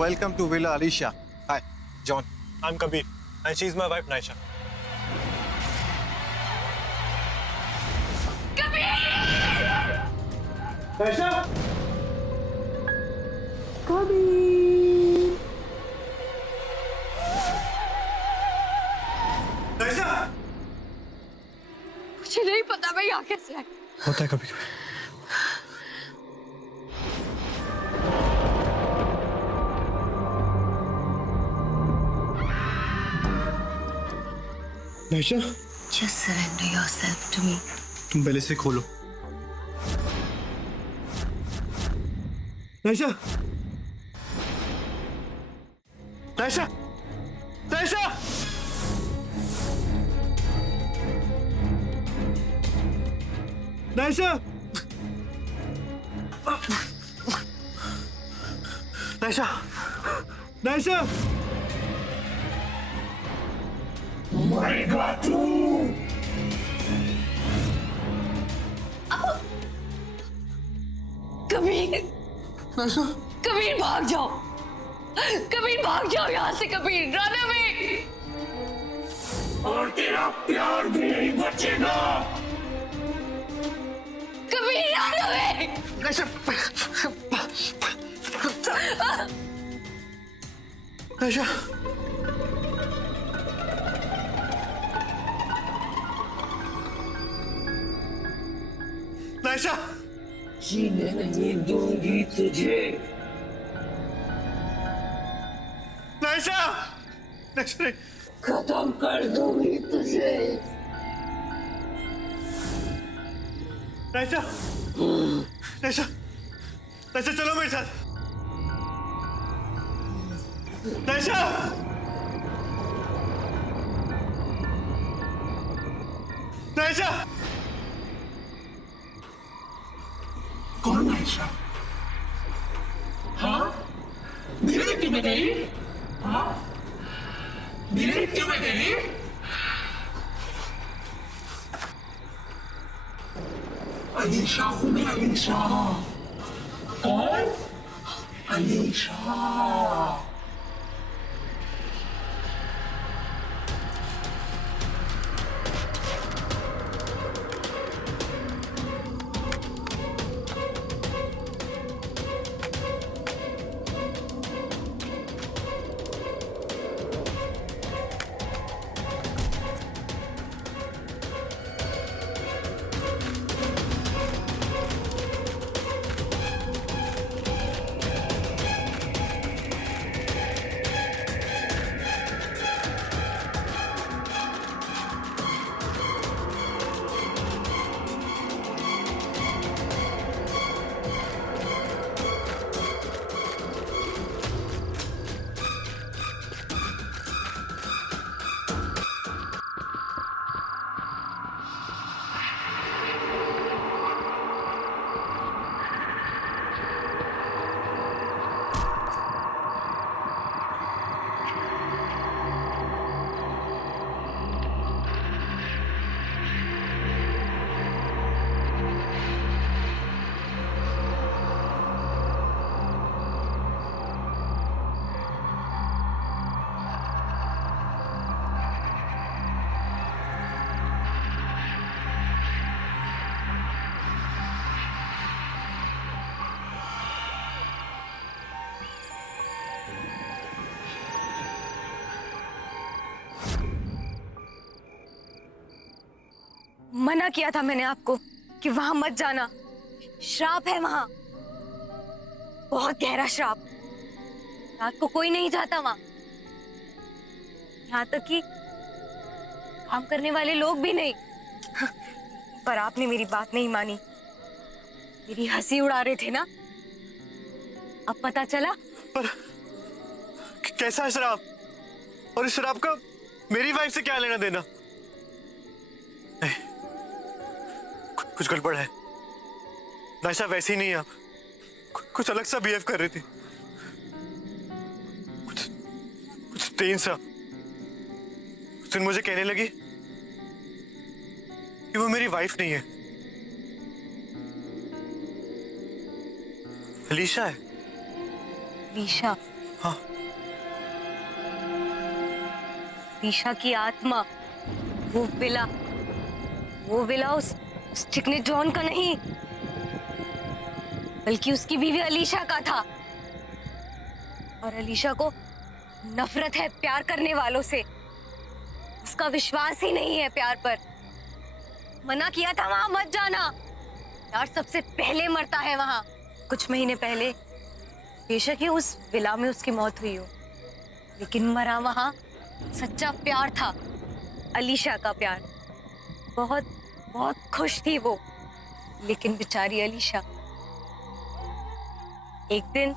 Welcome to Villa Alicia. Hi, John. I'm Kabir, and she's my wife, Naisha. Naisha? Naisha? मुझे नहीं पता मैं यहाँ कैसे आई। होता है कभी कभी। Naisha, Just surrender yourself to me. तुम पहले से खोलो। नाइशा, नाइशा, नाइशा, नाइशा, नाइशा, नाइशा। मरेगा तू। कबीर, नाइशा, कबीर भाग जाओ, कबीर भाग जाओ यहाँ से। Kabir, run away. और तेरा प्यार भी नहीं बचेगा। Kabir, run away. नाइशा, नाइशा, नाइशा, जीने नहीं दूंगी तुझे। नाइशा, नाइशा नहीं। खत्म कर दूंगी तुझे। नाइशा, नाइशा, नाइशा चलो मेरे साथ। नाइशा, नाइशा, कौन आयशा? हाँ, मेरे क्यों गई? हाँ, मेरे क्यों गई? अलीशा हूँ मैं, अलीशा। कौन? अलीशा। मना किया था मैंने आपको कि वहां मत जाना। श्राप है वहां, बहुत गहरा श्राप। रात को कोई नहीं जाता वहां, यहाँ तक कि काम करने वाले लोग भी नहीं। पर आपने मेरी बात नहीं मानी, मेरी हंसी उड़ा रहे थे ना। अब पता चला। पर कैसा है शराब? और इस शराब का मेरी वाइफ से क्या लेना देना? नहीं, कुछ गड़बड़ है। नाइशा वैसी नहीं है अब, कुछ अलग सा बिहेव कर रही थी, कुछ तेज सा। उस दिन मुझे कहने लगी कि वो मेरी वाइफ नहीं है, अलीशा है। अलीशा? हाँ। ईशा की आत्मा, वो विला उस चिकने जॉन का नहीं, बल्कि उसकी बीवी अलीशा का था। और अलीशा को नफरत है प्यार करने वालों से। उसका विश्वास ही नहीं है प्यार पर। मना किया था वहां मत जाना, प्यार सबसे पहले मरता है वहां। कुछ महीने पहले बेशक ही उस विला में उसकी मौत हुई हो, लेकिन मरा वहां सच्चा प्यार था, अलीशा का प्यार। बहुत बहुत खुश थी वो, लेकिन बेचारी अलीशा एक दिन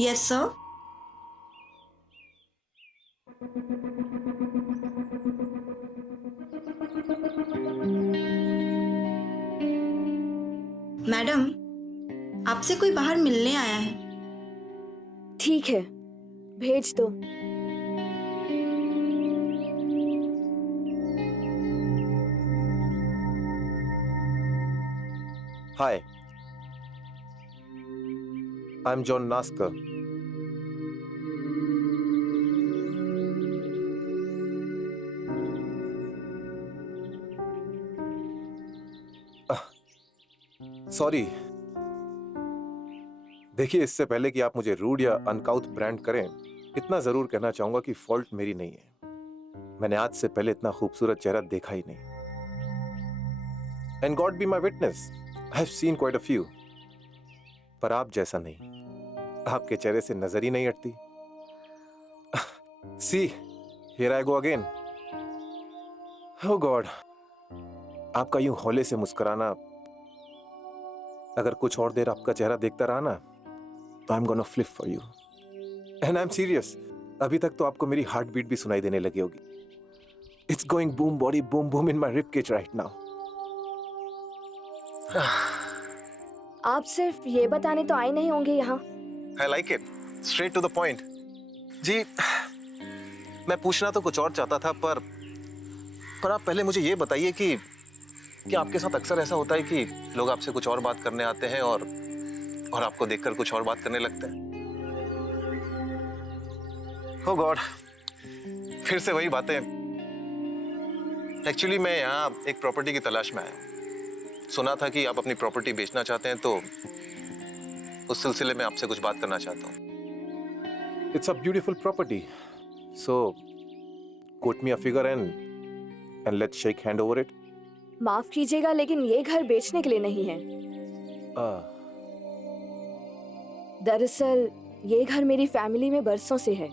Yes, sir. मैडम, आपसे कोई बाहर मिलने आया है। ठीक है, भेज दो। Hi. I'm John Nasker. Sorry. देखिए, इससे पहले कि आप मुझे रूड या अनकाउथ ब्रांड करें, इतना जरूर कहना चाहूंगा कि फॉल्ट मेरी नहीं है। मैंने आज से पहले इतना खूबसूरत चेहरा देखा ही नहीं। And God be my witness, I have seen quite a few, पर आप जैसा नहीं। आपके चेहरे से नजर ही नहीं हटती। See, here I go again. Oh god, आपका यूं हौले से मुस्कुराना, अगर कुछ और देर आपका चेहरा देखता रहा ना, तो I am gonna flip for you. And I am serious. अभी तक तो आपको मेरी हार्ट बीट भी सुनाई देने लगी होगी। It's going boom body boom boom in my rib cage right now. आप सिर्फ ये बताने तो आए नहीं होंगे यहाँ। I like it. Straight to the point. जी, मैं पूछना तो कुछ और चाहता था, पर आप पहले मुझे ये बताइए कि क्या आपके साथ अक्सर ऐसा होता है कि लोग आपसे कुछ और बात करने आते हैं और आपको देखकर कुछ और बात करने लगते हैं? Oh God, फिर से वही बातें। एक्चुअली मैं यहाँ एक प्रॉपर्टी की तलाश में आया हूँ। सुना था कि आप अपनी प्रॉपर्टी बेचना चाहते हैं, तो उस सिलसिले में आपसे कुछ बात करना चाहता हूँ। It's a beautiful property, so quote me a figure and let's shake hand over it. माफ कीजिएगा, लेकिन ये घर बेचने के लिए नहीं है। दरअसल ये घर मेरी फैमिली में बरसों से है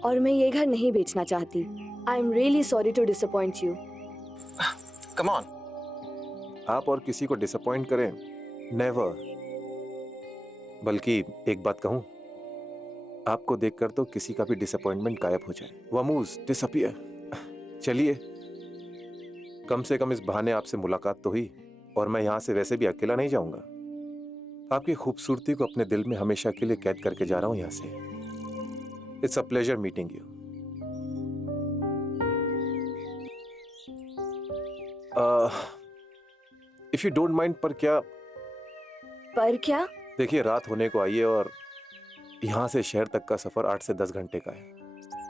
और मैं ये घर नहीं बेचना चाहती। I am really sorry to disappoint you. Come on, आप और किसी को डिसअपॉइंट करें? नेवर। बल्कि एक बात कहूं, आपको देखकर तो किसी का भी डिसअपॉइंटमेंट गायब हो जाए। वमूज डिसअपीयर। चलिए, कम से कम इस बहाने आपसे मुलाकात तो हुई, और मैं यहां से वैसे भी अकेला नहीं जाऊंगा। आपकी खूबसूरती को अपने दिल में हमेशा के लिए कैद करके जा रहा हूं यहां से। It's a pleasure meeting you. If you don't mind, पर क्या? देखिए, रात होने को आई है और यहाँ से शहर तक का सफर 8 से 10 घंटे का है।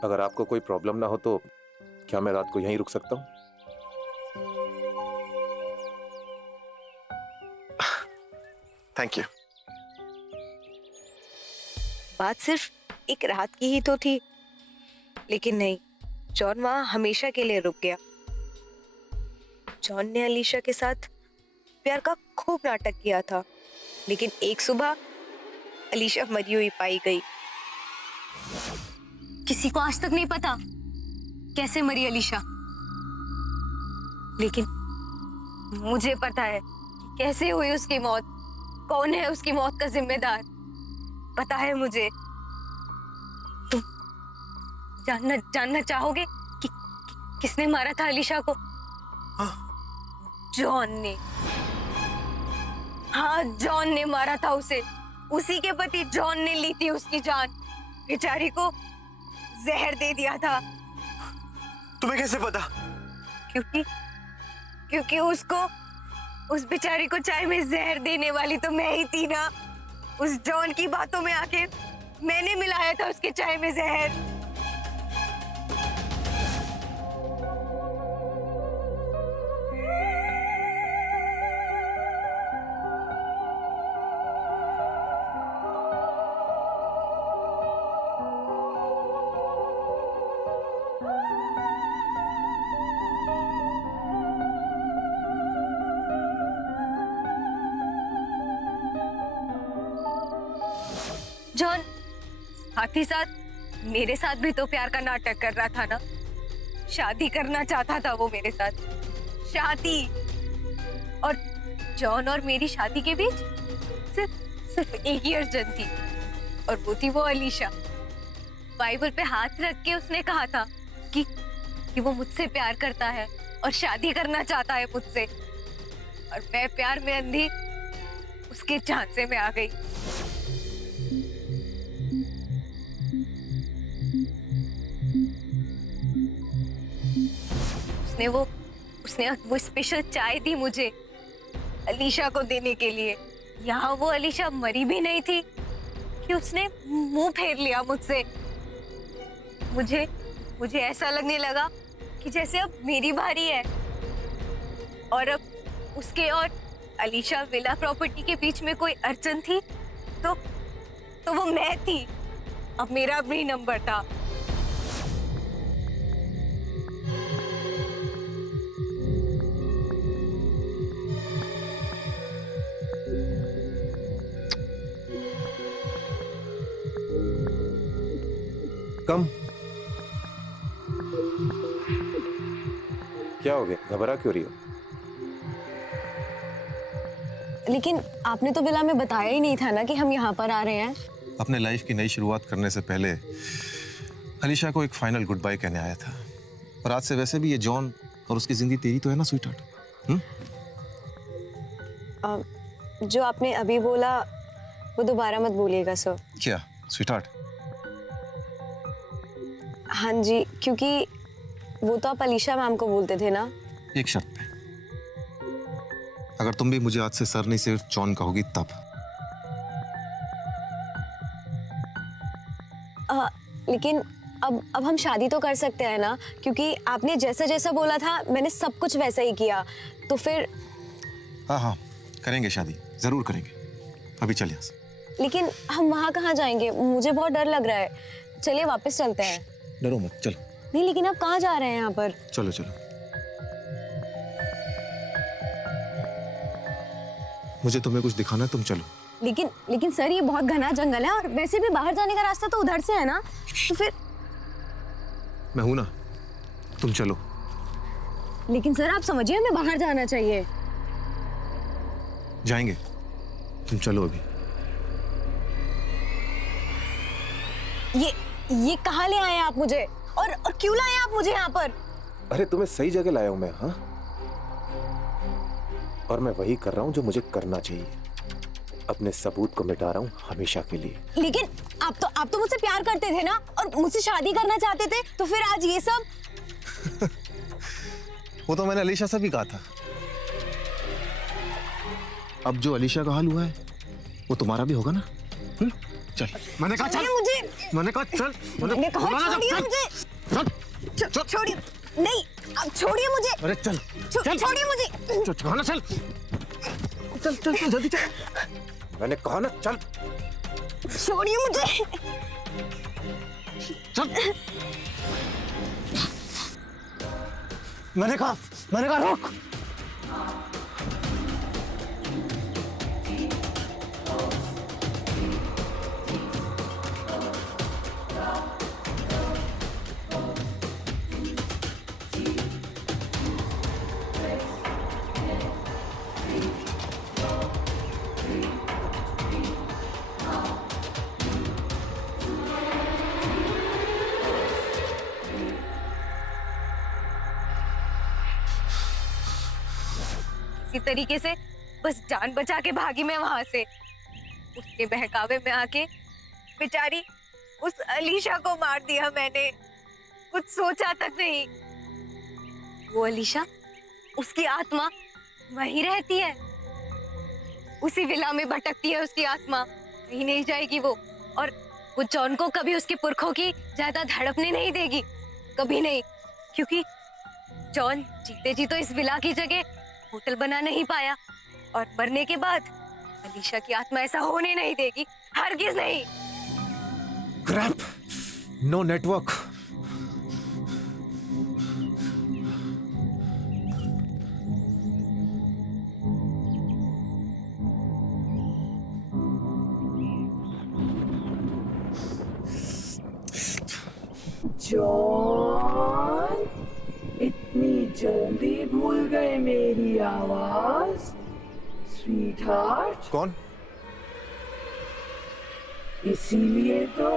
अगर आपको कोई प्रॉब्लम ना हो तो क्या मैं रात को यहीं रुक सकता हूँ? Thank you. बात सिर्फ एक रात की ही तो थी, लेकिन नहीं, जॉन वहां हमेशा के लिए रुक गया। जॉन ने अलीशा के साथ प्यार का खूब नाटक किया था, लेकिन एक सुबह अलीशा मरी हुई पाई गई। किसी को आज तक नहीं पता कैसे मरी अलीशा, लेकिन मुझे पता है कि कैसे हुई उसकी मौत, कौन है उसकी मौत का जिम्मेदार, पता है मुझे। तुम जानना चाहोगे कि किसने मारा था अलीशा को? जॉन ने। हाँ, जॉन ने मारा था उसे। उसी के पति जॉन ने ली थी उसकी जान। बेचारी को जहर दे दिया था। तुम्हें कैसे पता? क्योंकि उसको, उस बेचारी को चाय में जहर देने वाली तो मैं ही थी ना। उस जॉन की बातों में आके मैंने मिलाया था उसके चाय में जहर। जॉन साथ ही साथ मेरे साथ भी तो प्यार का नाटक कर रहा था ना। शादी करना चाहता था वो मेरे साथ, शादी। और जॉन और मेरी शादी के बीच सिर्फ एक ही अर्जन थी, और वो थी वो अलीशा। बाइबल पे हाथ रख के उसने कहा था कि वो मुझसे प्यार करता है और शादी करना चाहता है मुझसे, और मैं प्यार में अंधी उसके झांसे में आ गई। उसने वो स्पेशल चाय दी मुझे अलीशा को देने के लिए। यहाँ वो अलीशा मरी भी नहीं थी कि उसने मुंह फेर लिया मुझसे। मुझे ऐसा लगने लगा कि जैसे अब मेरी बारी है, और अब उसके और अलीशा विला प्रॉपर्टी के बीच में कोई अड़चन थी तो वो मैं थी। अब मेरा भी नंबर था। कम क्या हो गया, घबरा क्यों रही हो? लेकिन आपने तो विला में बताया ही नहीं था ना कि हम यहाँ पर आ रहे हैं। अपने लाइफ की नई शुरुआत करने से पहले अलीशा को एक फाइनल गुड बाय कहने आया था। और आज से वैसे भी ये जॉन और उसकी जिंदगी तेरी तो है ना स्वीटहार्ट? जो आपने अभी बोला वो दोबारा मत बोलिएगा सर। क्या स्वीटहार्ट? हाँ जी, क्योंकि वो तो आप अलीशा मैम को बोलते थे ना। एक शर्त पे, अगर तुम भी मुझे आज से सर नहीं सिर्फ जॉन कहोगी तब। लेकिन अब हम शादी तो कर सकते हैं ना, क्योंकि आपने जैसा जैसा बोला था मैंने सब कुछ वैसा ही किया। तो फिर हाँ करेंगे शादी, जरूर करेंगे। अभी चल यहाँ से। लेकिन हम वहाँ कहाँ जाएंगे? मुझे बहुत डर लग रहा है। चलिए वापस चलते हैं। डरो मत, चलो। नहीं, लेकिन आप कहाँ जा रहे हैं यहाँ पर? चलो चलो, मुझे तुम्हें कुछ दिखाना है, तुम चलो। लेकिन सर ये बहुत घना जंगल है, और वैसे भी बाहर जाने का रास्ता तो उधर से है ना। तो फिर मैं हूं ना, तुम चलो। लेकिन सर आप समझिए, हमें बाहर जाना चाहिए। जाएंगे, तुम चलो अभी। ये कहाँ ले आए आप मुझे, और क्यों लाए आप मुझे यहाँ पर? अरे तुम्हें सही जगह लाया हूं मैं। हाँ, और मैं वही कर रहा हूं जो मुझे करना चाहिए। अपने सबूत को मिटा रहा हूं हमेशा के लिए। लेकिन आप तो मुझसे प्यार करते थे ना, और मुझसे शादी करना चाहते थे, तो फिर आज ये सब? वो तो मैंने अलीशा से भी कहा था। अब जो अलीशा का हाल हुआ है वो तुम्हारा भी होगा ना। चल, मैंने कहा चल। मैंने कहा चल। मैंने कहा छोड़िए मुझे। छोड़िए, नहीं, अब छोड़िए मुझे। अरे चल, छोड़िए मुझे। कहा ना चल। चल जल्दी चल। मैंने कहा ना चल। छोड़िए मुझे। चल। मैंने कहा रोक। किसी तरीके से बस जान बचा के भागी मैं वहां से। उसके बहकावे में आके बेचारी उस अलीशा को मार दिया मैंने, कुछ सोचा तक नहीं। वो अलीशा, उसकी आत्मा वहीं रहती है, उसी विला में भटकती है उसकी आत्मा, कहीं नहीं जाएगी वो। और वो जॉन को कभी उसके पुरखों की ज्यादा धड़पने नहीं देगी, कभी नहीं, क्योंकि जॉन जीते जी तो इस विला की जगह होटल बना नहीं पाया, और मरने के बाद अलीशा की आत्मा ऐसा होने नहीं देगी, हरगिज नहीं। Krebs, no network. जॉन, इतनी जल्दी भूल गए मेरी आवाज? स्वीटहार्ट, कौन? इसीलिए तो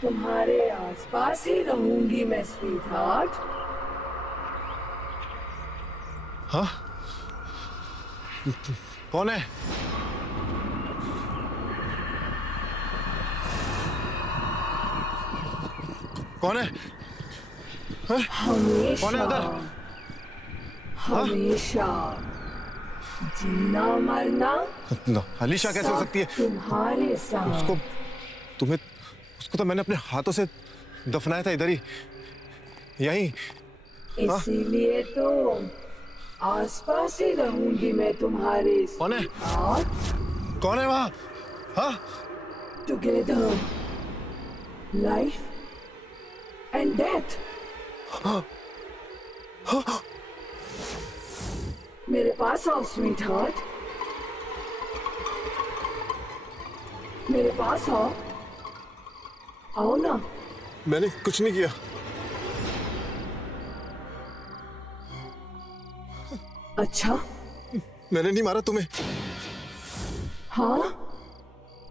तुम्हारे आसपास ही रहूंगी मैं स्वीटहार्ट। हाँ? कौन है? कौन है? कौन है हमेशा, उधर? हमेशा जीना मरना नो, अलीशा कैसे हो सकती है? तुम्हारे साथ। उसको तो मैंने अपने हाथों से दफनाया था, इधर ही, यहीं। इसीलिए तो आसपास ही रहूंगी मैं तुम्हारे कौन है? साथ। कौन है वहां? हाँ? Together, life and death. मेरे पास आओ स्वीटहार्ट, मेरे पास आओ, आओ ना। मैंने कुछ नहीं किया। अच्छा, मैंने नहीं मारा तुम्हें। हाँ,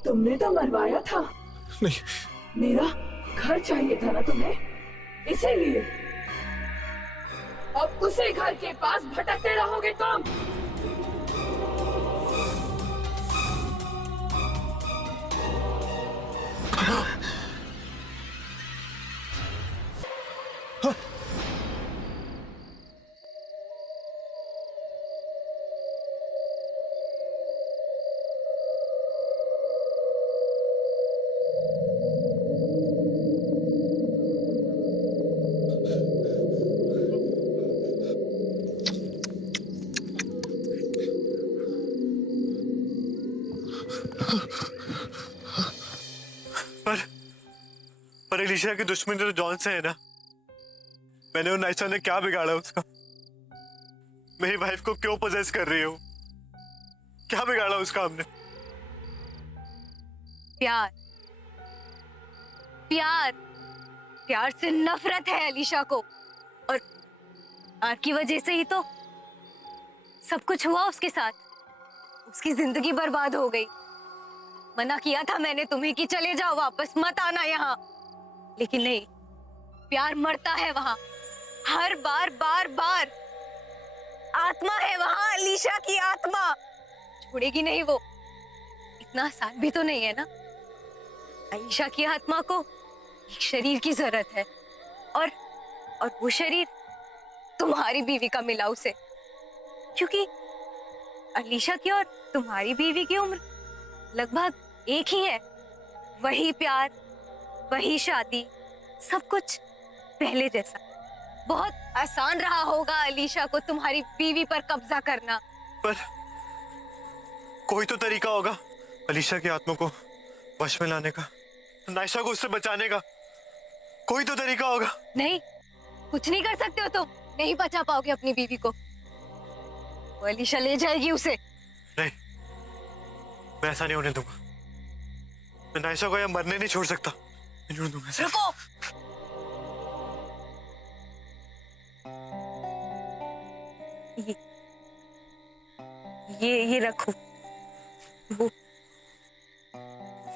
तुमने तो मरवाया था। नहीं। मेरा घर चाहिए था ना तुम्हें, इसीलिए अब उसी घर के पास भटकते रहोगे तुम। पर एलिशा की दुश्मनी तो जॉन से है ना। मैंने और नाइसा ने क्या बिगाड़ा उसका? मेरी वाइफ को क्यों पोजेस कर रही हो? क्या बिगाड़ा उसका हमने? प्यार, प्यार, प्यार से नफरत है अलीशा को, और प्यार की वजह से ही तो सब कुछ हुआ उसके साथ। उसकी जिंदगी बर्बाद हो गई। मना किया था मैंने तुम्हें कि चले जाओ, वापस मत आना यहाँ, लेकिन नहीं, प्यार मरता है वहां, हर बार, बार बार। आत्मा है वहां, अलीशा की आत्मा, छोड़ेगी नहीं वो। इतना आसान भी तो नहीं है ना। अलीशा की आत्मा को एक शरीर की जरूरत है, और वो शरीर तुम्हारी बीवी का मिला उसे, क्योंकि अलीशा की और तुम्हारी बीवी की उम्र लगभग एक ही है। वही प्यार, वही शादी, सब कुछ पहले जैसा। बहुत आसान रहा होगा अलीशा को तुम्हारी बीवी पर कब्जा करना, पर कोई तो तरीका होगा अलीशा की आत्मा को वश में लाने का, नाइसा को उससे बचाने का। कोई तो तरीका होगा। नहीं, कुछ नहीं कर सकते हो तुम, नहीं बचा पाओगे अपनी बीवी को। वो अलीशा ले जाएगी उसे। नहीं, मैं ऐसा नहीं होने दूंगा। मैं नाइसा को यहाँ मरने नहीं छोड़ सकता। नहीं छोड़ दूंगा ऐसा। रुको, ये रखो,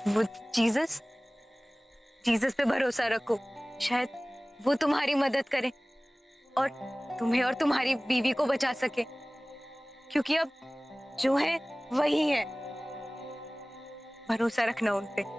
वो जीसस पे भरोसा रखो, शायद वो तुम्हारी मदद करे और तुम्हें और तुम्हारी बीवी को बचा सके। क्योंकि अब जो है वही है। भरोसा रखना उन पे।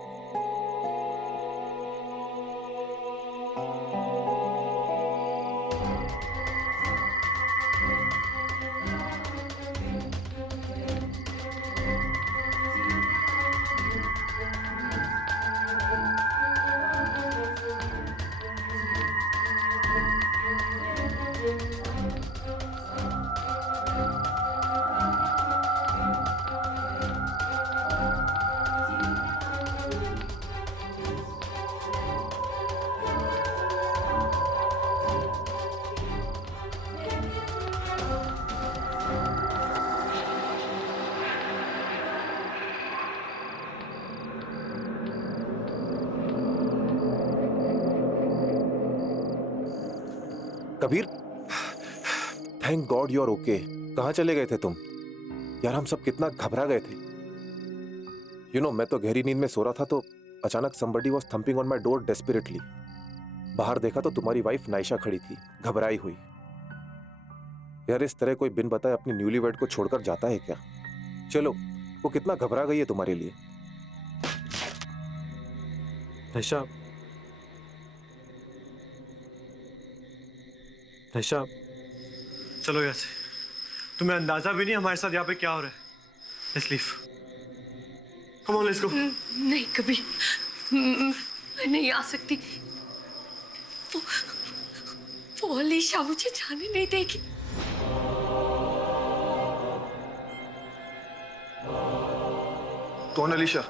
Kabir, thank god you are okay. कहाँ चले गए थे तुम? यार हम सब कितना घबरा गए थे। मैं तो गहरी नींद में सो रहा था तो अचानक somebody was thumping on my door desperately। बाहर देखा तो तुम्हारी वाइफ नायशा खड़ी थी, घबराई हुई। यार इस तरह कोई बिन बताए अपनी न्यूलीवेड को छोड़कर जाता है क्या? चलो, वो कितना घबरा गई है तुम्हारे लिए। नायशा, नायशा, चलो यहाँ से। तुम्हें अंदाजा भी नहीं हमारे साथ यहाँ पे क्या हो रहा है। Let's leave. Come on, let's go. नहीं कभी, मैं नहीं आ सकती। वो अलीशा मुझे जाने नहीं देगी। कौन अलीशा?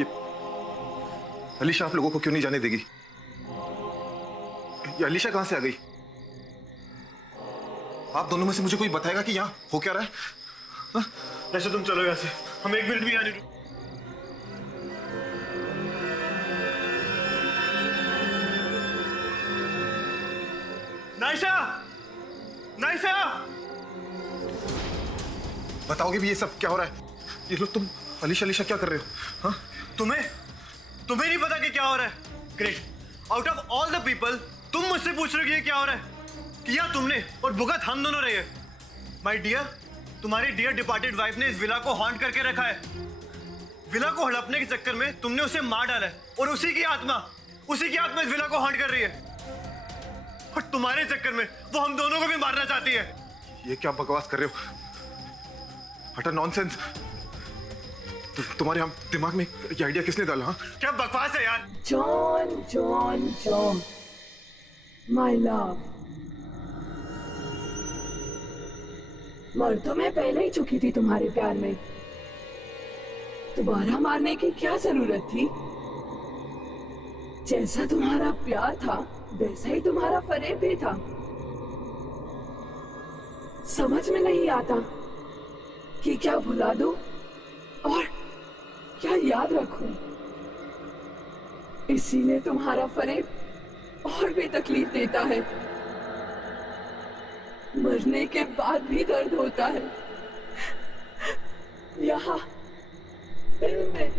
ये अलीशा आप लोगों को क्यों नहीं जाने देगी? ये अलीशा कहां से आ गई? आप दोनों में से मुझे कोई बताएगा कि यहाँ हो क्या रहा है? हाँ? नायशा तुम चलो यहाँ से, हम एक मिनट भी यहाँ नहीं रुक। नायशा, नायशा, बताओगे भी ये सब क्या हो रहा है? ये लोग तुम अलीशा अलीशा क्या कर रहे हो? हाँ? तुम्हें नहीं पता कि क्या हो रहा है? Great. Out of all the people तुम मुझसे पूछ रहे हो कि ये क्या हो रहा है? किया तुमने और भुगत हम दोनों रहे हैं। माय डियर, तुम्हारी डियर डिपार्टेड वाइफ ने इस विला को हॉन्ट करके रखा है। विला को हड़पने के चक्कर में तुमने उसे मार डाला है और उसी की आत्मा इस विला को हॉन्ट कर रही है। और तुम्हारे चक्कर में वो हम दोनों को भी मारना चाहती है। ये क्या बकवास कर रहे हो? हटा नॉनसेंस। तुम्हारे हम दिमाग में ये आइडिया किसने डाला? हाँ? क्या बकवास है यार? John John John, my love. मर तो मैं पहले ही चुकी थी तुम्हारे प्यार में। दोबारा मारने की क्या जरूरत थी? जैसा तुम्हारा प्यार था वैसा ही तुम्हारा फरेब भी था। समझ में नहीं आता कि क्या भुला दूं और क्या याद रखूं। इसीलिए तुम्हारा फरेब और भी तकलीफ देता है। मरने के बाद भी दर्द होता है। यहाँ दिल में।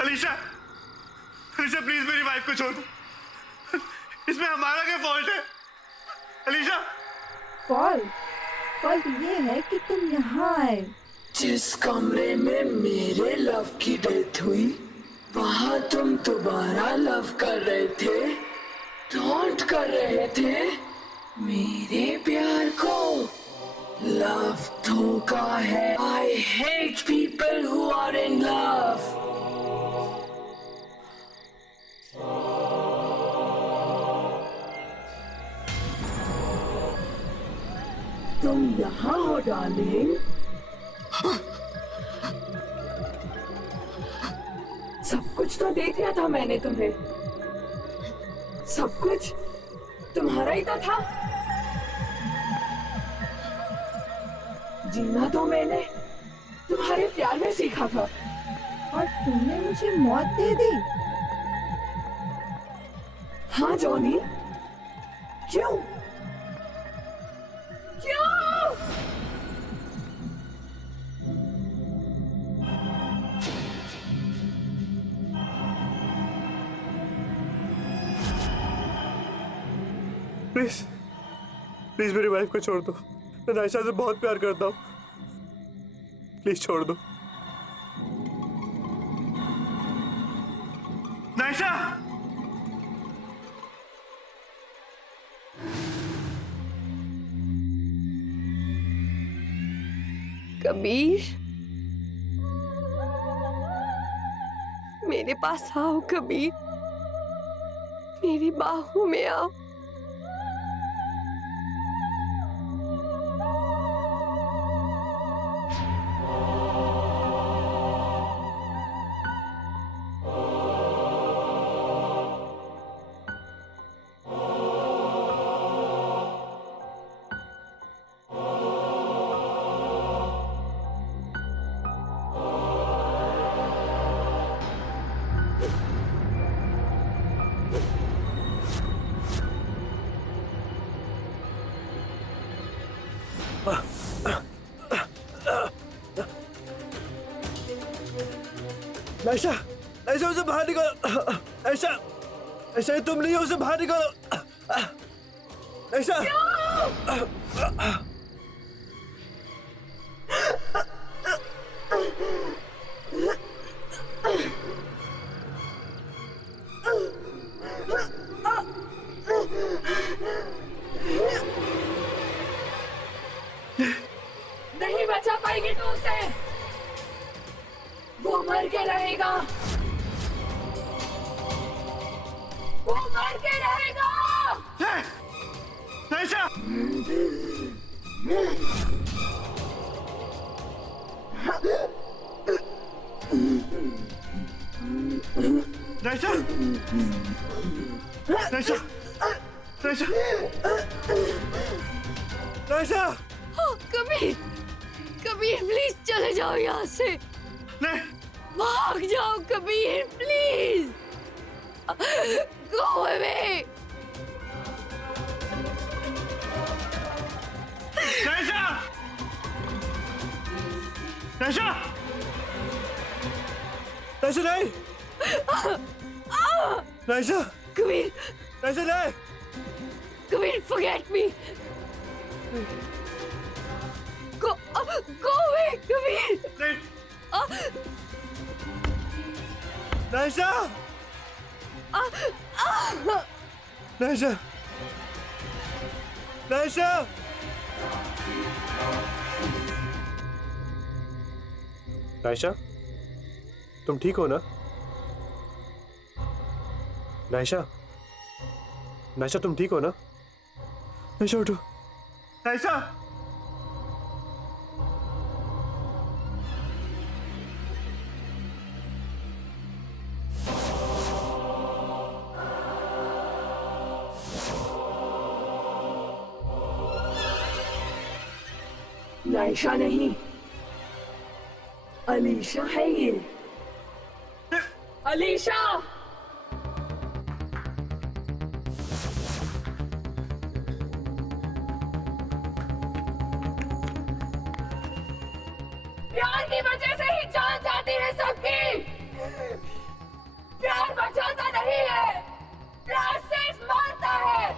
अलीशा, अलीशा प्लीज मेरी वाइफ को छोड़ दो। इसमें हमारा क्या फॉल्ट है? अलीशा, फॉल्ट ये है कि तुम यहाँ आए। जिस कमरे में मेरे लव की डेथ हुई वहां तुम दोबारा लव कर रहे थे, टॉन्ट कर रहे थे मेरे प्यार को। लव धोखा है। I hate people who are in love. तुम यहाँ हो डार्लिंग। सब कुछ तो दे दिया था मैंने तुम्हें। सब कुछ तुम्हारा ही तो था। जीना तो मैंने तुम्हारे प्यार में सीखा था। और तुमने मुझे मौत दे दी। हाँ जॉनी, क्यों? क्यों? प्लीज प्लीज मेरी वाइफ को छोड़ दो। मैं नायशा से बहुत प्यार करता हूँ, प्लीज छोड़ दो। नायशा! कबीर, मेरे पास आओ कबीर, मेरी बाहों में आओ। नायशा, नायशा उसे बाहर निकालो। नायशा, नायशा तुम नहीं हो, उसे बाहर निकालो। नायशा! नहीं बचा पाएगी तो उसे, वो मर के रहेगा, वो मर के रहेगा। नायशा! नायशा! नायशा! नायशा! नायशा! कबीर, कबीर प्लीज चले जाओ यहाँ से, नहीं! भाग जाओ Kabir please, go away. Naisha! Naisha! Naisha नहीं! नायशा! कबीर, नायशा नहीं! Kabir forget me, go away Kabir. नहीं! नायशा! नायशा! नायशा! नायशा, तुम ठीक हो ना? नायशा, नायशा तुम ठीक हो ना? नायशा उठो। नायशा! नायशा नहीं, अलीशा है ये। अलीशा! प्यार की वजह से ही जान जाती है सबकी। प्यार बचाता नहीं है, प्यार सिर्फ मारता है।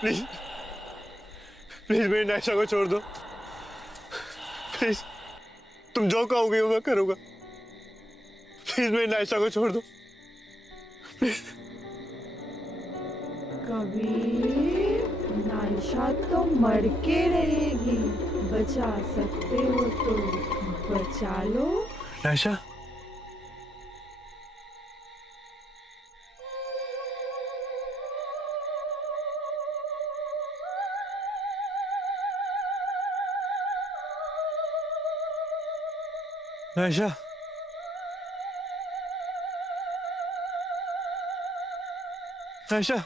प्लीज प्लीज मेरी नायशा को छोड़ दो प्लीज। तुम जो कहोगे वो मैं करूंगा। प्लीज मेरी नायशा को छोड़ दो प्लीज। कबीर, नायशा तो मर के रहेगी, बचा सकते हो तो बचा लो। नायशा, नायशा, नायशा,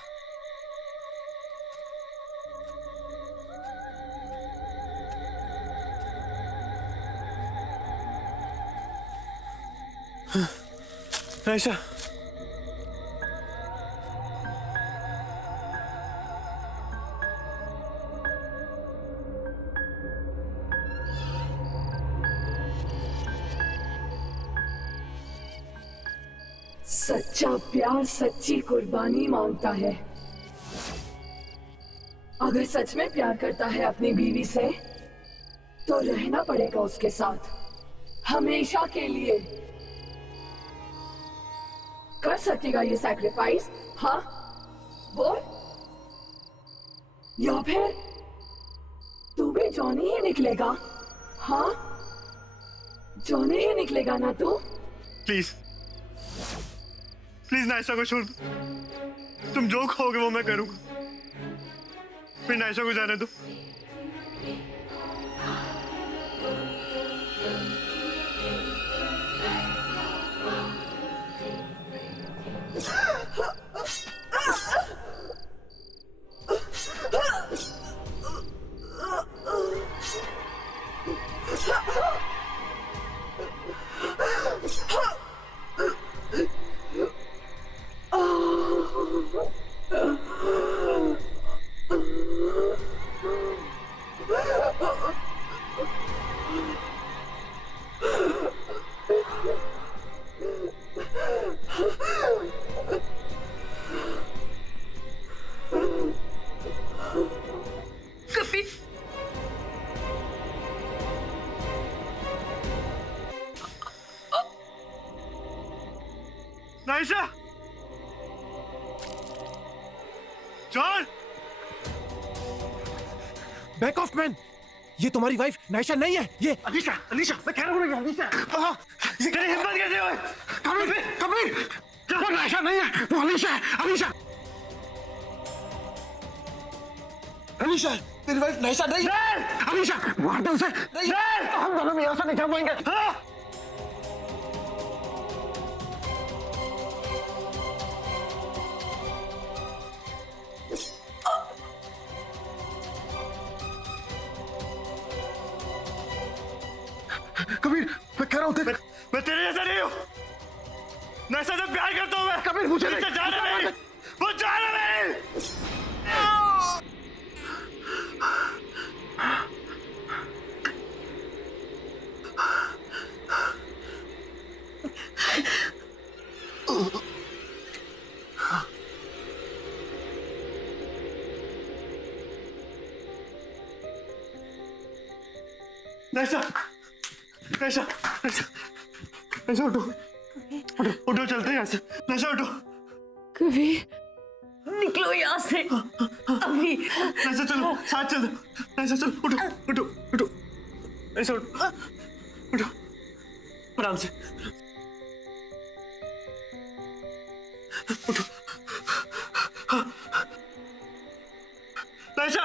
नायशा, सच्चा प्यार सच्ची कुर्बानी मांगता है। अगर सच में प्यार करता है अपनी बीवी से तो रहना पड़ेगा उसके साथ हमेशा के लिए। कर सकेगा ये सैक्रिफाइस? हाँ बोल। या फिर तू भी जॉनी ही निकलेगा? हाँ जॉनी ही निकलेगा ना तू? प्लीज प्लीज नायशा को छोड़ दो। तुम जो कहोगे वो मैं करूंगा। फिर नायशा को जाने दो। Naisha, John, back of man. ये तुम्हारी वाइफ नायशा नहीं है, ये अलीशा, अलीशा, मैं कह रहा हूँ ना अलीशा। ये तेरी हिम्मत कैसे हुई? कबीर, कबीर, वो नायशा नहीं है, वो अलीशा है। अलीशा, अलीशा, तेरी वाइफ नायशा नहीं है। अलीशा, मार दो उसे। नहीं, हम दोनों यहाँ से निकल पाएंगे। हाँ? कबीर, मैं कह रहा हूँ मैं तेरे जैसा नहीं हूँ। नायशा से प्यार करता हूँ मैं। कबीर मुझे नहीं। जाना नहीं, वो जाना नहीं। नायशा, नायशा, नायशा, नायशा उठो, उठो, उठो, चलते हैं यहाँ से। नायशा उठो। कबीर निकलो यहाँ से अभी। नायशा चलो, साथ चलो। नायशा चलो, उठो, उठो, उठो। नायशा उठो, उठो, आराम से उठो। नायशा,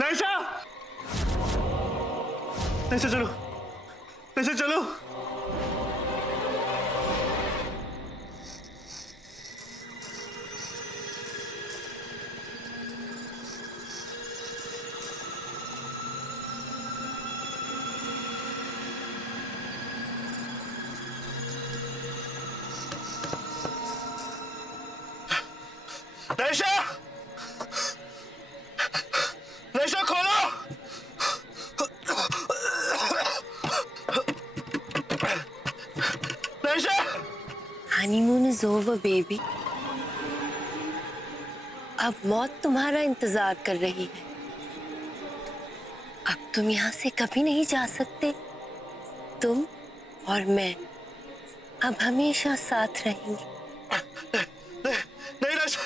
नायशा, नायशा चलो, नायशा चलो। नैशा, नैशा खोलो। नैशा, हनीमून इज ओवर बेबी। अब मौत तुम्हारा इंतजार कर रही है। अब तुम यहाँ से कभी नहीं जा सकते। तुम और मैं अब हमेशा साथ रहेंगे। नहीं नैशा,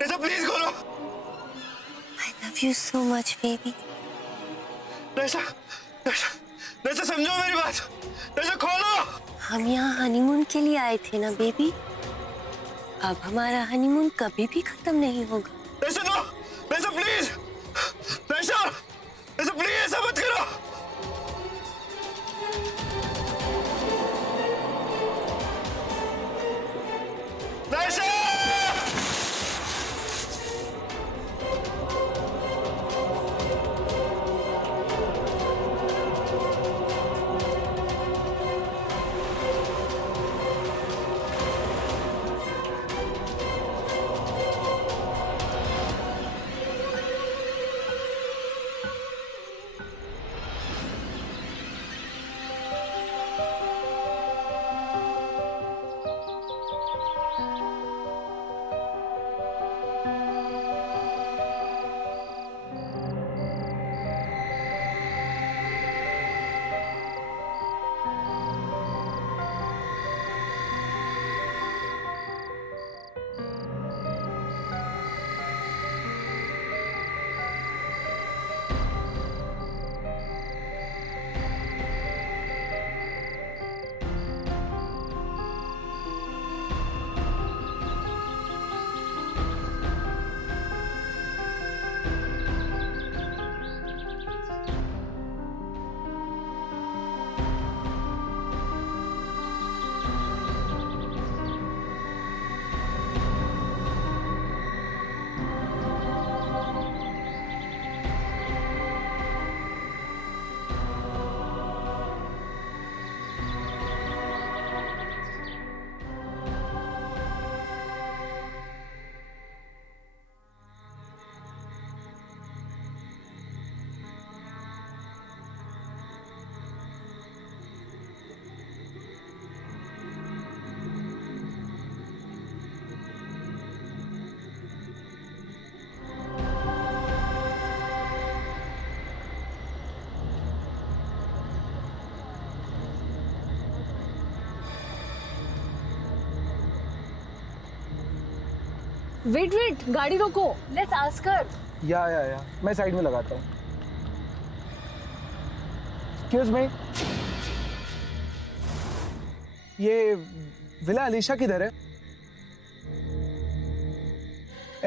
नैशा प्लीज खोलो। I love you so much, baby. नैशा, नैशा, नैशा समझो मेरी बात। नैशा खोलो। हम यहाँ हनीमून के लिए आए थे ना बेबी। अब हमारा हनीमून कभी भी खत्म नहीं होगा। नैशा नो, नैशा प्लीज, नैशा, नैशा प्लीज ऐसा मत करो। नैशा! वेट वेट, गाड़ी रोको। Let's ask her. या मैं साइड में लगाता हूँ। एक्सक्यूज मी, ये विला अलीशा किधर है?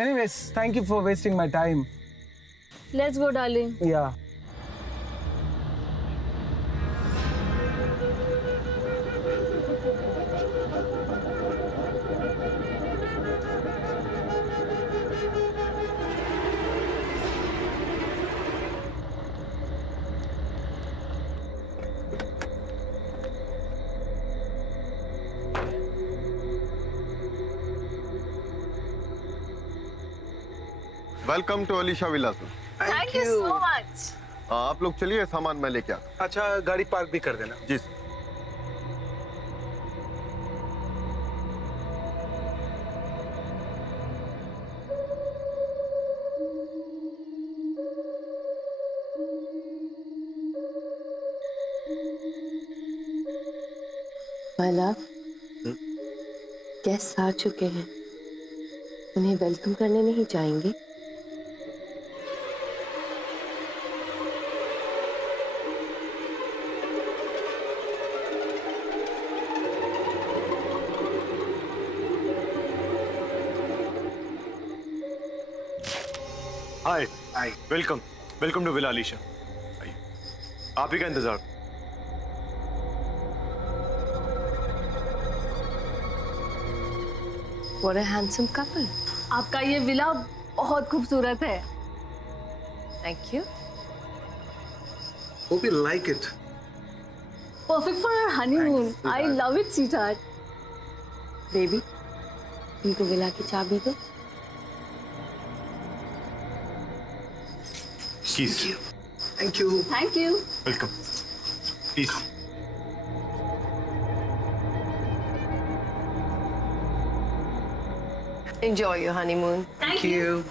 Anyways, thank you for wasting my time. Let's go darling. या welcome to Alisha villas. Thank you so much. आप लोग चलिए, सामान मैं लेके आता अच्छा, गाड़ी पार्क भी कर देना। हूँ। Ji sir. My love, guest आ चुके हैं। उन्हें वेलकम करने नहीं जाएंगे? Hi, welcome, welcome to villa Alisha. आइए, आप ही का इंतजार। What a handsome couple. आपका ये विला बहुत खूबसूरत है। Thank you. Hope you like it. Perfect for our honeymoon. I love it sweetheart. Baby, इनको विला की चाबी दो। Please. Thank you. Thank you. Welcome. Please. Enjoy your honeymoon. Thank Thank you.